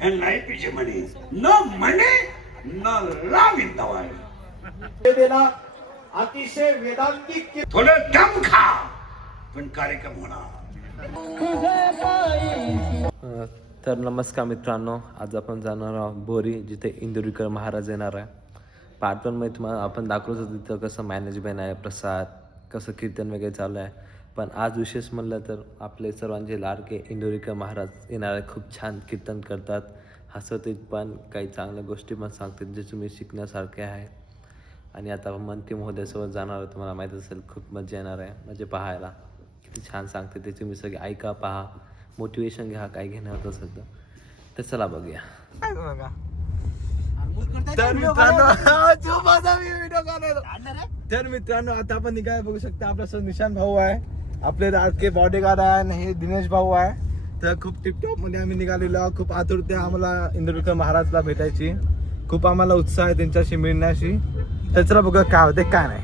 and life is money. No money, no love in the world. अतिशय वेदांतिक थोडं दम खा पण कार्यक्रम होणार. तर नमस्कार मित्रांनो, आज आपण जाणार आहोत बोरी, जिथे इंदुरीकर महाराज येणार आहे. पार्ट 1 मध्ये तुम्हाला आपण दाखवत होतो तिथं कसं मॅनेजमेंट आहे, प्रसाद कसं कीर्तन वगैरे चालू आहे. पण आज विशेष म्हणलं तर आपले सर्वांचे लाडके इंदुरीकर महाराज येणार आहे. खूप छान कीर्तन करतात, हसवतील पण काही चांगल्या गोष्टी पण सांगतील जे तुम्ही शिकण्यासारखे आहे. आणि आता मंत्री महोदयासोबत जाणार आहे. तुम्हाला माहीत असेल खूप मजा येणार आहे. म्हणजे पाहायला किती छान सांगते ते तुम्ही सगळे ऐका, पहा, मोटिवेशन घ्या काय घेण्यात असेल तर चला बघूया. तर मित्रांनो आता आपण निघाय बघू शकता. आपला सर निशांत भाऊ आहे, आपले लाडके बॉडीगार्ड आहे आणि हे दिनेश भाऊ आहे. तर खूप टिपटॉप मध्ये आम्ही निघालेलो आहोत. खूप आतुरते आम्हाला इंदुरीकर महाराजला भेटायची, खूप आम्हाला उत्साह आहे त्यांच्याशी मिळण्याशी. तर चला बघा काय होते काय नाही.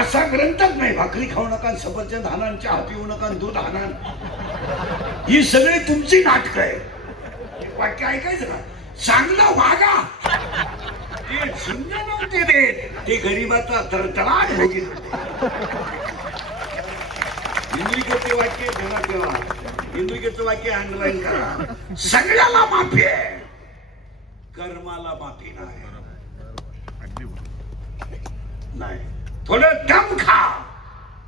असा ग्रंथच नाही. भाकरी खाऊ नका, सफरचंद हाना, चहा पिऊ नका, दूध हाना. ही सगळी तुमची नाटक आहे. वाक्य ऐकायचं का? चांगलं वागा. ते चिन्ह नव्हते देत, ते गरीबाचा तळतळाट भोगीत होते. इंद्रिकेचे वाक्य ध्यानात ठेवा. इंद्रिकेचं वाक्य अंडरलाईन करा. सगळ्याला माफी आहे, कर्माला माफी नाही. नाही, थोडं दम खा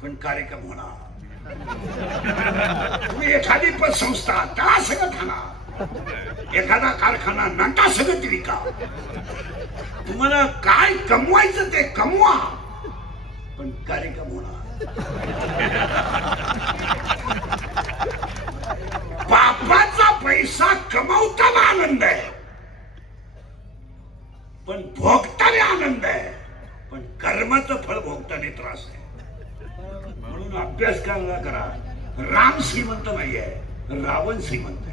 पण कार्यक्रम होणार. तुम्ही एखादी पतसंस्था तळासकट आणा, एखादा कारखाना नटासकट विका. तुम्हाला काय कमवायचं ते कमवा पण कार्यक्रम होणार. बापाचा पैसा कमवताना आनंद आहे, पण भोगताना आनंद आहे. पण कर्माचं फळ भोगताना त्रास आहे. म्हणून अभ्यास करायला करा. राम श्रीमंत नाहीये, रावण श्रीमंत आहे.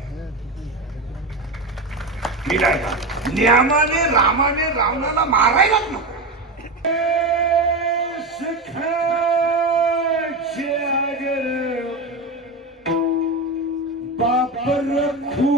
नियमाने रामाने रावणाला मारायलाच नको. बाप रखू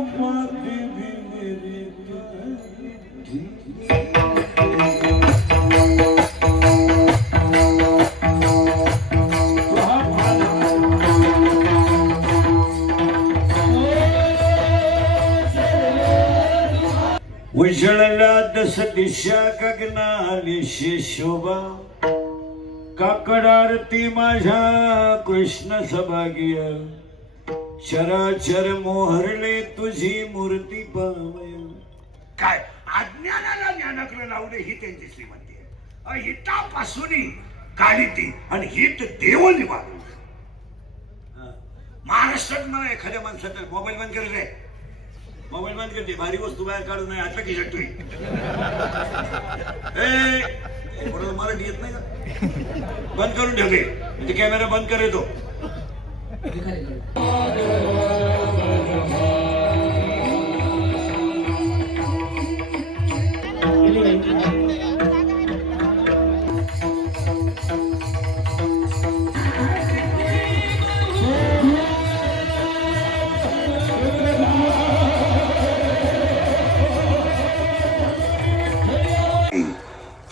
उजळला दस दिशा गगनाली शोभा. काकड आरती माझ्या कृष्ण सभागीय. चराचर मोहरले तुझी मूर्ती पावय. काय अज्ञानाला ज्ञानाकडे लावले ही त्यांची श्रीमंती आहे. हितापासून काढी ती आणि हित देव निवार. महाराष्ट्रात मला एखाद्या माणसाचा मोबाईल बंद करत आहे, मोबाईल बंद करते, भारी वस्तू बाहेर काढून नाही आता की शकतोय. बरोबर मराठी येत नाही का? बंद करून ठेवले म्हणजे कॅमेरा बंद कर येतो.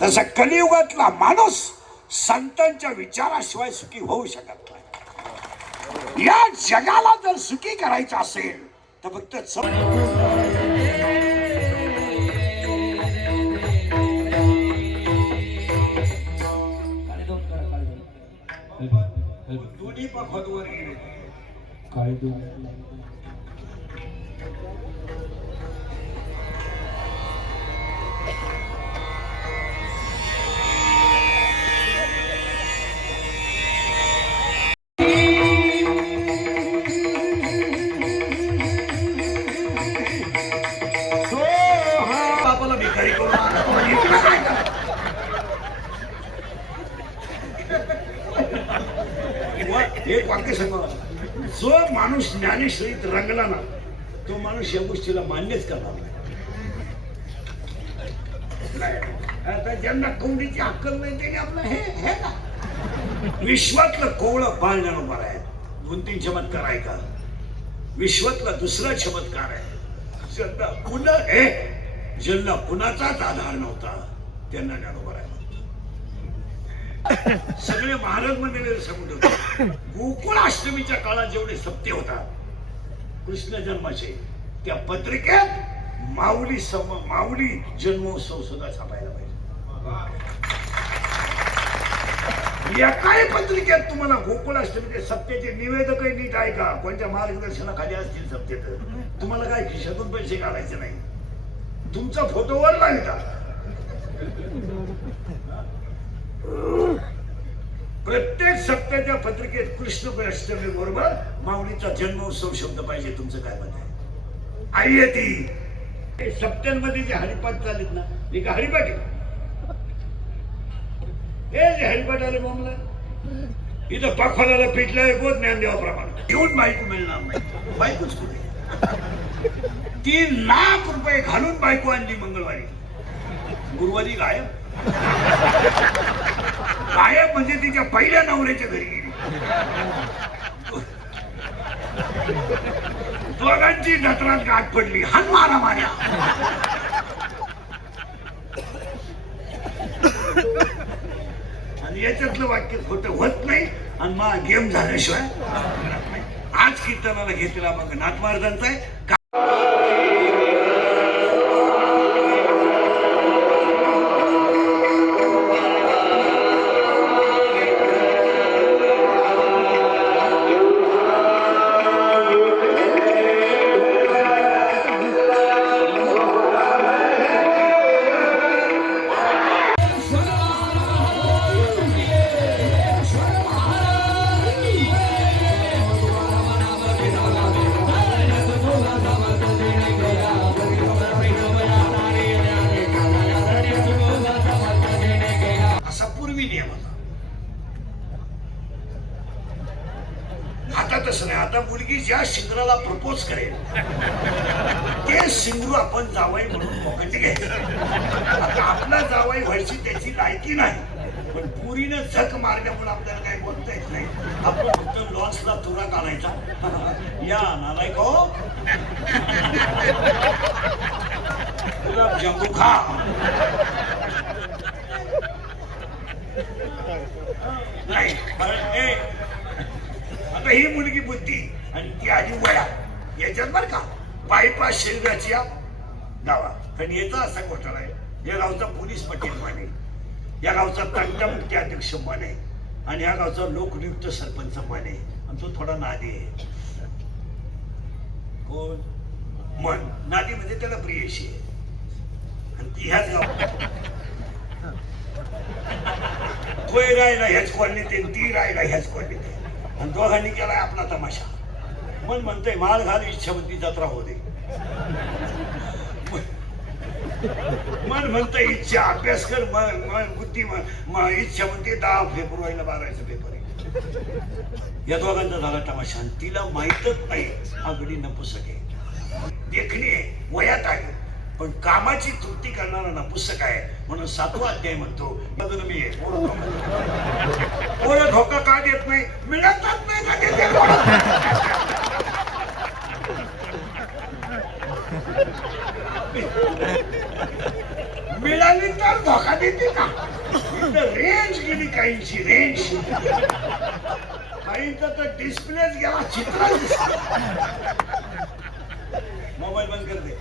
तसा कलियुगातला माणूस संतांच्या विचाराशिवाय सुखी होऊ शकत नाही. या जगाला जर सुखी करायचं असेल तर फक्त दोन्ही पखतवर गेले. एक वाक्य सांगा, जो माणूस ज्ञानेश्वरीत रंगला ना तो माणूस या गोष्टीला मान्यच करणार नाही. आता ज्यांना कौंडीची अक्कल नाही त्यांनी आपलं हे ना विश्वातलं कोवळं बाळ जणोबर आहे. 2-3 चमत्कार आहे का? विश्वातला दुसरा चमत्कार आहे, ज्यांना पुन्हा ज्यांना कुणाचाच आधार नव्हता त्यांना ज्ञानोबर आहे. सगळे महाराज मध्ये समुद्र गोकुळाष्टमीच्या काळात जेवढे सप्ते होतात कृष्ण जन्माचे, त्या पत्रिकेत माऊली जन्मोत्सव सुद्धा छापायला पाहिजे. एकाही पत्रिकेत तुम्हाला गोकुळाष्टमीचे सप्त्याचे निवेदकही नीट आहे का? कोणत्या मार्गदर्शनाखाली असतील सप्ते तर तुम्हाला काय खिशातून पैसे काढायचे नाही, तुमचा फोटोवर लागता. प्रत्येक सप्त्याच्या पत्रिकेत कृष्ण अष्टमी बरोबर माऊलीचा जन्मोत्सव शब्द पाहिजे. तुमचं काय मत आहे? आई येते सप्त्यांमध्ये जे हरिपाठ चालत ना, हे का हरिपाठ आहे? हे जे हरिपाठ आले मामला इथं पाखवाला पिटलंय गो ज्ञानदेवाप्रमाणे घेऊन बायको मिळणार नाही. बायकोच कुठे? 3 लाख रुपये घालून बायको आणली मंगळवारी, गुरुवारी गायब. गायब म्हणजे तिच्या पहिल्या नवऱ्याच्या घरी गेली. दोघांची जत्रात गाठ पडली, हान मारा माऱ्या. आणि याच्यातलं वाक्य खोटं होत नाही आणि मग गेम झाल्याशिवाय आज कीर्तनाला घेतला मग नाथ महाराजांचा आहे. आता तसं नाही. आता मुलगी ज्या शिंगराला प्रपोज करेल ते शिंगरू आपण जावई म्हणून पकडले घ्यायचे. आता आपला जावई व्हायची त्याची लायकी नाही, पण पुरीनं झक मारल्यामुळे आपल्याला काही बोलता येत नाही. आपण फक्त लॉन्सला तुरा काढायचा, या नालायक हो गुलाबजामू खा. नाही आता ही मुलगी बुद्धी आणि ती आधी वया याच्यात बर का बायपास शरीराची गावा. पण याचा असा घोटाळा आहे, या गावचा पोलीस पाटील माने, या गावचा तंटमुक्ती अध्यक्ष माने आणि या गावचा लोकनियुक्त सरपंच माने, आणि तो थोडा नादी आहे. कोण? मन नादी म्हणजे त्याला प्रियशी आहे आणि ती ह्याच गाव तोय राहिला ह्याच कॉलनीत ती राहिला ह्याच कॉलनीत आणि दोघांनी केलाय आपला तमाशा. मन म्हणतंय माळ घाल इच्छावंती जत्रा हो दे. मन म्हणतंय इच्छा अभ्यास कर, बुद्धी इच्छा म्हणते 10 फेब्रुवारीला 12चा पेपर आहे. या दोघांचा झाला तमाशा आणि तिला माहीतच नाही हा गडी नपुसक आहे, देखणी आहे, वयात आहे, पण कामाची तृप्ती करणारा नपुसक आहे. म्हणून 7वा अध्याय म्हणतो मी पोरं धोका का देत नाही? मिळतच नाही का देते? मिळाली तर धोका देते का? रेंज गेली काहींची, रेंज काहींचा तर डिस्प्लेच गेला, चित्र मोबाईल बंद कर दे.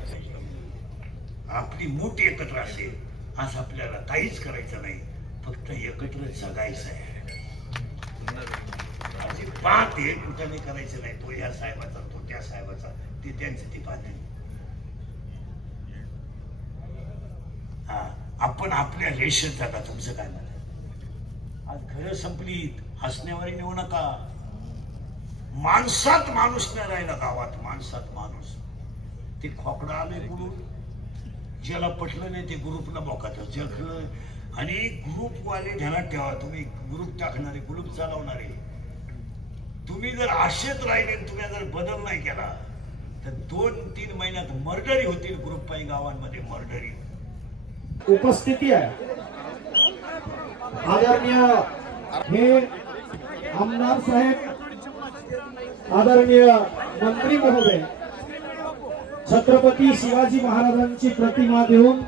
आपली मूठ एकत्र असेल आज आपल्याला काहीच करायचं नाही, फक्त एकत्र जगायचं आहे. अजिबात हे कुठं करायचं नाही. तो या साहेबाचा, तो त्या साहेबाचा, ते त्यांचं ती पाहते. हा आपण आपल्या रेषेत जाता. तुमचं काय म्हणत? आज घरं संपलीत, हसण्यावर नेऊ नका. माणसात माणूस नाही राहिला गावात, माणसात माणूस. ते खोकडा आले कुठून, ज्याला पटलं नाही ते ग्रुपला बोकात जखलं. आणि ग्रुपवाले ध्यानात ठेवा, तुम्ही ग्रुप टाकणारे, ग्रुप चालवणारे तुम्ही जर आशेत राहिले, तुम्ही जर बदल नाही केला तर 2-3 महिन्यात मर्डरी होतील. ग्रुपपाई गावांमध्ये मर्डरी. उपस्थिती आहे. आदरणीय हे आमदार साहेब, आदरणीय मंत्री महोदय छत्रपती शिवाजी महाराजांची प्रतिमा देऊन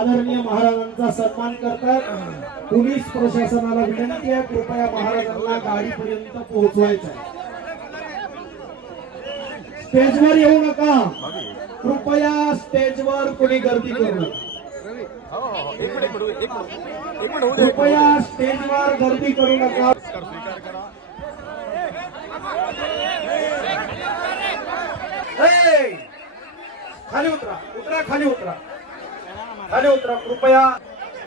आदरणीय महाराजांचा सन्मान करतात. पोलीस प्रशासनाला विनंती आहे, कृपया महाराजांना गाडीपर्यंत पोहोचवायचं आहे. स्टेजवर येऊ नका, कृपया स्टेजवर कोणी गर्दी करू नका. कृपया स्टेजवर गर्दी करू नका. खाली उतरा, खाली उतरा, खाली उतरा. कृपया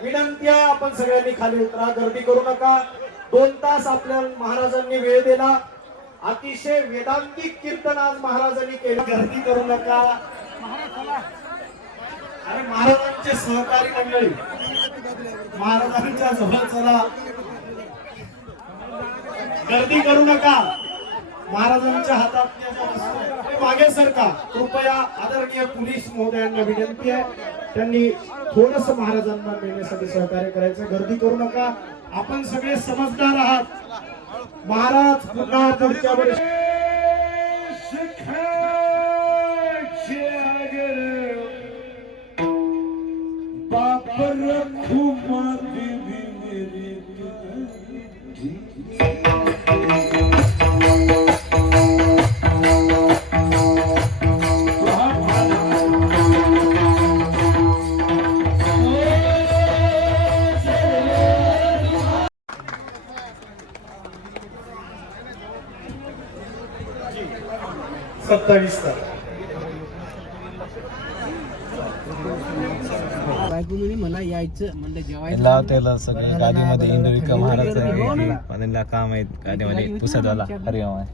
विनंती आहे, आपण सगळ्यांनी खाली उतरा, गर्दी करू नका. 2 तास आपल्या महाराजांनी वेळ दिला. अतिशय वेदांतिक कीर्तन आज महाराजांनी केलं. गर्दी करू नका. अरे महाराजांचे सहकारी मंडळी, महाराजांच्या जवळ चला, गर्दी करू नका. महाराजांच्या हातात मागे सरका. कृपया आदरणीय पोलीस महोदयांना विनंती आहे, त्यांनी थोडस महाराजांना मिळण्यासाठी सहकार्य करायचं. गर्दी करू नका. आपण सगळे समजदार आहात. महाराज पुन्हा पुढच्या वर्षी बाप रखू माती मला यायचं म्हणलं जेवायचं. लावतेला सगळं गाडीमध्ये इंदुरीकर महाराज आहे. काम आहेत गाडीमध्ये पुसतवाला. हरिओम आहे.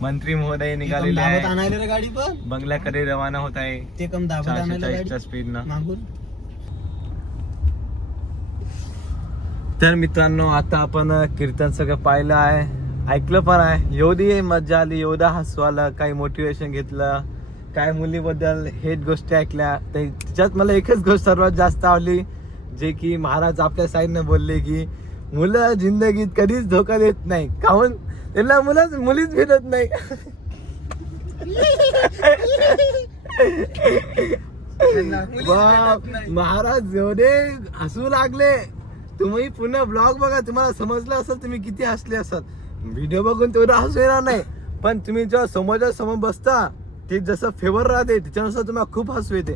मंत्री महोदय निघालेले दाबत आहे, आणायला रे गाडी पण बंगल्याकडे रवाना होत आहे. ते कम दाबत आणायला 440च्या स्पीडनं. मागून. तर मित्रांनो, आता आपण कीर्तन सगळं पाहिलं आहे, ऐकलं पण आहे. एवढी मजा आली, एवढा हसू आलं, काही मोटिवेशन घेतलं, काय मुलीबद्दल हेच गोष्टी ऐकल्या. त्याच्यात मला एकच गोष्ट सर्वात जास्त आवडली, जे की महाराज आपल्या साईडनं बोलले की मुलं जिंदगीत कधीच धोका देत नाही. काहून त्यांना मुलीच भेटत नाही. महाराज एवढे हसू लागले. तुम्ही पुन्हा ब्लॉग बघा, तुम्हाला समजलं असेल तुम्ही किती हसले असाल. व्हिडिओ बघून तेवढं हसू येणार नाही, पण तुम्ही जेव्हा समोर बसता ते जसं फेवर राहते त्याच्यानुसार तुम्हाला खूप हसू येते.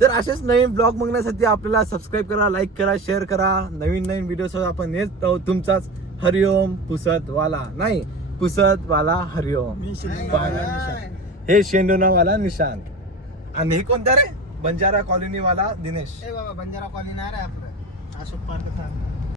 तर असेच नवीन ब्लॉग बघण्यासाठी आपल्याला सबस्क्राईब करा, लाईक करा, शेअर करा. नवीन व्हिडिओ आपण येत राहू. तुमचाच हरिओम पुसतवाला, नाही पुसतवाला हरिओम. हे शेंडोनावाला निशांत. आणि हे कोणता रे? बंजारा कॉलनीवाला दिनेश. ए बाबा, बंजारा कॉलनी नाही रे आपलं, अशोक पार्क.